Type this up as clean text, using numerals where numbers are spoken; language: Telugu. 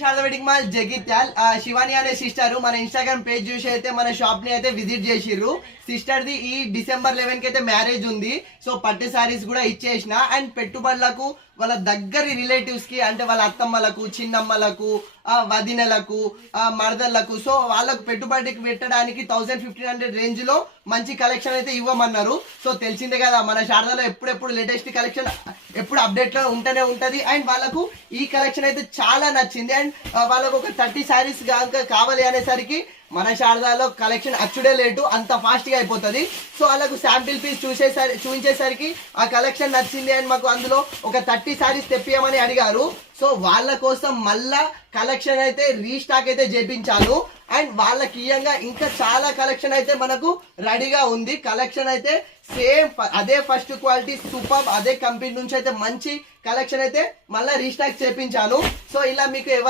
Sharada wedding mall Jagtial. శివాని అనే సిస్టర్ మన ఇన్స్టాగ్రామ్ పేజ్ చూసి అయితే మన షాప్ ని అయితే విజిట్ చేసిర్రు. సిస్టర్ ది ఈ డిసెంబర్ 11 కి అయితే మ్యారేజ్ ఉంది. సో పట్టు సారీస్ కూడా ఇచ్చేసిన. అండ్ పెట్టుబడులకు వాళ్ళ దగ్గరి రిలేటివ్స్ కి అంటే వాళ్ళ అత్తమ్మలకు, చిన్నమ్మలకు, వదినలకు, మరదళ్లకు, సో వాళ్ళకు పెట్టుబడికి పెట్టడానికి 1500 రేంజ్ లో మంచి కలెక్షన్ అయితే ఇవ్వమన్నారు. సో తెలిసిందే కదా మన శారదాలో ఎప్పుడెప్పుడు లేటెస్ట్ కలెక్షన్ ఎప్పుడు అప్డేట్ లో ఉంటూనే ఉంటది. అండ్ వాళ్ళకు ఈ కలెక్షన్ అయితే చాలా నచ్చింది. అండ్ వాళ్ళకు ఒక 30 సారీస్ కావాలి అనేసరికి మన శారదాలో కలెక్షన్ అచ్చుడే లేటు, అంత ఫాస్ట్ గా అయిపోతుంది. సో వాళ్ళకు శాంపిల్ పీస్ చూపించేసరికి ఆ కలెక్షన్ నచ్చింది. అండ్ మాకు అందులో ఒక 30 సారీస్ తెప్పియమని అడిగారు. సో వాళ్ళ కోసం మళ్ళా కలెక్షన్ అయితే రీస్టాక్ అయితే చేపించాను. అండ్ వాళ్ళకి ఇయంగా ఇంకా చాలా కలెక్షన్ అయితే మనకు రెడీగా ఉంది. కలెక్షన్ అయితే సేమ్ అదే ఫస్ట్ క్వాలిటీ సూపర్, అదే కంపెనీ నుంచి అయితే మంచి కలెక్షన్ అయితే మళ్ళీ రీస్టాక్ చేపించాను. సో ఇలా మీకు ఎవరు